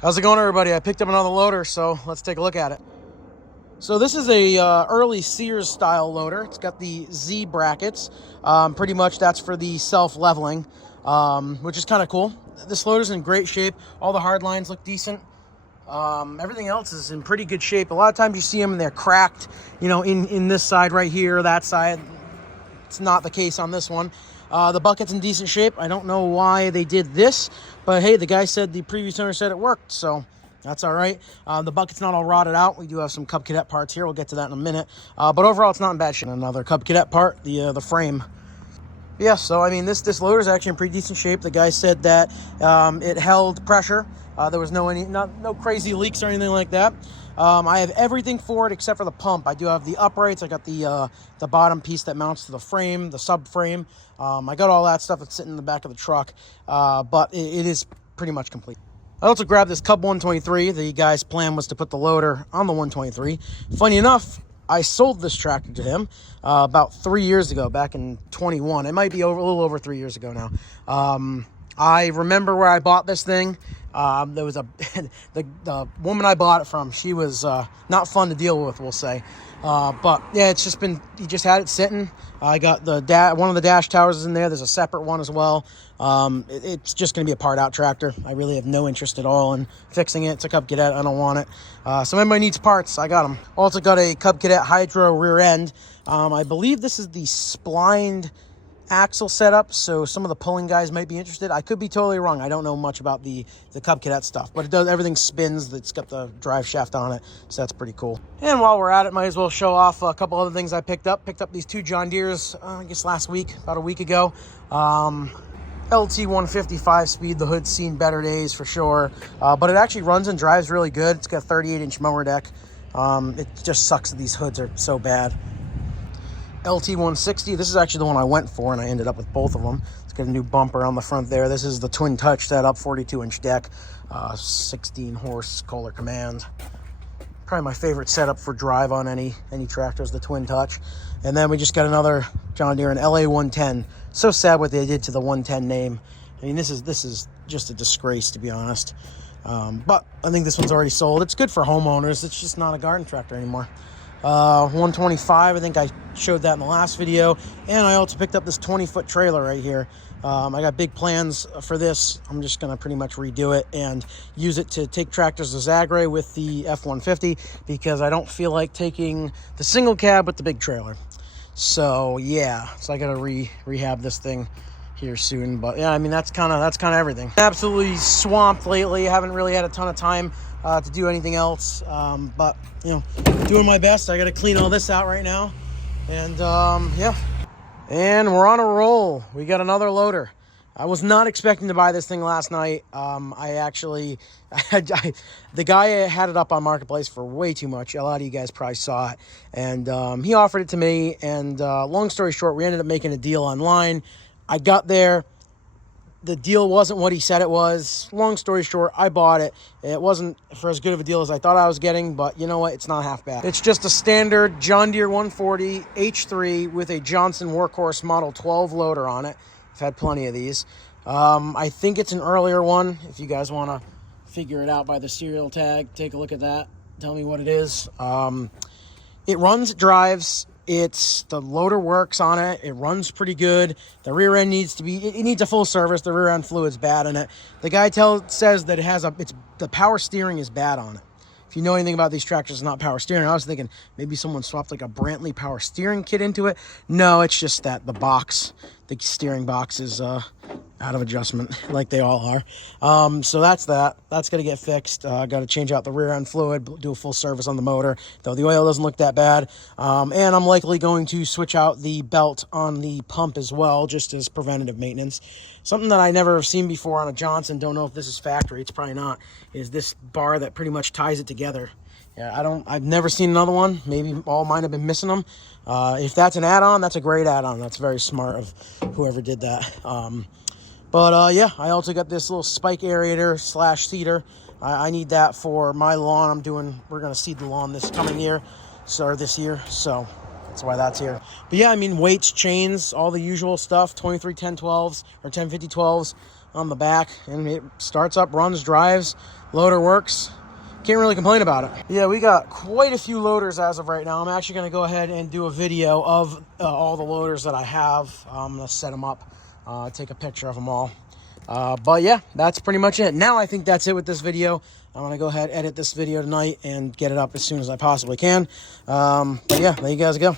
How's it going, everybody? I picked up another loader, so let's take a look at it. So this is a early Sears style loader. It's got the Z brackets. Pretty much that's for the self-leveling, which is kind of cool. This loader's in great shape. All the hard lines look decent. Everything else is in pretty good shape. A lot of times you see them and they're cracked, you know, in this side right here, that side. It's not the case on this one. The bucket's in decent shape. I don't know why they did this, but hey, the guy said the previous owner said it worked, so that's all right. The bucket's not all rotted out. We do have some Cub Cadet parts here. We'll get to that in a minute. But overall, it's not in bad shape. Another Cub Cadet part, the frame. Yeah, so I mean, this loader is actually in pretty decent shape. The guy said that it held pressure. There was no crazy leaks or anything like that. I have everything for it except for the pump. I do have the uprights. I got the bottom piece that mounts to the frame, the subframe. I got all that stuff that's sitting in the back of the truck, but it is pretty much complete. I also grabbed this Cub 123. The guy's plan was to put the loader on the 123. Funny enough, I sold this tractor to him about 3 years ago, back in 21. It might be a little over 3 years ago now. I remember where I bought this thing. There was the woman I bought it from. She was not fun to deal with, we'll say. But yeah, it's just been, he just had it sitting. I got one of the dash towers is in there. There's a separate one as well. It's just going to be a part out tractor. I really have no interest at all in fixing it. It's a Cub Cadet. I don't want it. So anybody needs parts, I got them. Also got a Cub Cadet Hydro rear end. I believe this is the splined axle setup, so some of the pulling guys might be interested. I could be totally wrong. I don't know much about the Cub Cadet stuff, but it does, everything spins. It's got the drive shaft on it, so that's pretty cool. And while we're at it, might as well show off a couple other things I picked up. Picked up these two John Deeres, I guess last week, about a week ago. LT 155 speed. The hood's seen better days for sure, but it actually runs and drives really good. It's got a 38-inch mower deck. It just sucks that these hoods are so bad. LT 160. This is actually the one I went for, and I ended up with both of them. It's got a new bumper on the front there. This is the twin touch setup, 42-inch deck, 16 horse Kohler Command. Probably my favorite setup for drive on any tractor is the twin touch. And then we just got another John Deere, an LA 110. So sad what they did to the 110 name. I mean, this is just a disgrace, to be honest. But I think this one's already sold. It's good for homeowners. It's just not a garden tractor anymore. 125, I think I showed that in the last video. And I also picked up this 20-foot trailer right here. I got big plans for this. I'm just going to pretty much redo it and use it to take tractors to Zagre with the F-150, because I don't feel like taking the single cab with the big trailer. So yeah, so I got to rehab this thing here soon. But yeah, I mean, that's kind of everything. Absolutely swamped lately. Haven't really had a ton of time to do anything else, but you know, doing my best. I got to clean all this out right now, and yeah, and we're on a roll. We got another loader. I was not expecting to buy this thing last night. The guy had it up on Marketplace for way too much. A lot of you guys probably saw it, and he offered it to me, and long story short, we ended up making a deal online. I got there. The deal wasn't what he said it was. Long story short, I bought it. It wasn't for as good of a deal as I thought I was getting, but you know what? It's not half bad. It's just a standard John Deere 140 H3 with a Johnson Workhorse Model 12 loader on it. I've had plenty of these. I think it's an earlier one. If you guys want to figure it out by the serial tag, take a look at that. Tell me what it is. It runs, it drives. The loader works on it. It runs pretty good. The rear end needs a full service. The rear end fluid's bad in it. The guy says that the power steering is bad on it. If you know anything about these tractors, it's not power steering. I was thinking maybe someone swapped like a Brantley power steering kit into it. No, it's just that the steering box is out of adjustment, like they all are. So that's that. That's going to get fixed. Got to change out the rear end fluid, do a full service on the motor, though the oil doesn't look that bad. And I'm likely going to switch out the belt on the pump as well, just as preventative maintenance. Something that I never have seen before on a Johnson, don't know if this is factory, it's probably not, is this bar that pretty much ties it together. Yeah, I've never seen another one. Maybe all mine have been missing them. If that's an add-on, that's a great add-on. That's very smart of whoever did that. Yeah, I also got this little spike aerator / seeder. I need that for my lawn. We're going to seed the lawn this year, so that's why that's here. But yeah, I mean, weights, chains, all the usual stuff, 23 1012s or 1050 12s on the back, and it starts up, runs, drives. Loader works. Can't really complain about it. Yeah, we got quite a few loaders as of right now. I'm actually going to go ahead and do a video of all the loaders that I have. I'm going to set them up, take a picture of them all. But yeah, that's pretty much it. Now I think that's it with this video. I'm going to go ahead, edit this video tonight, and get it up as soon as I possibly can. But yeah, there you guys go.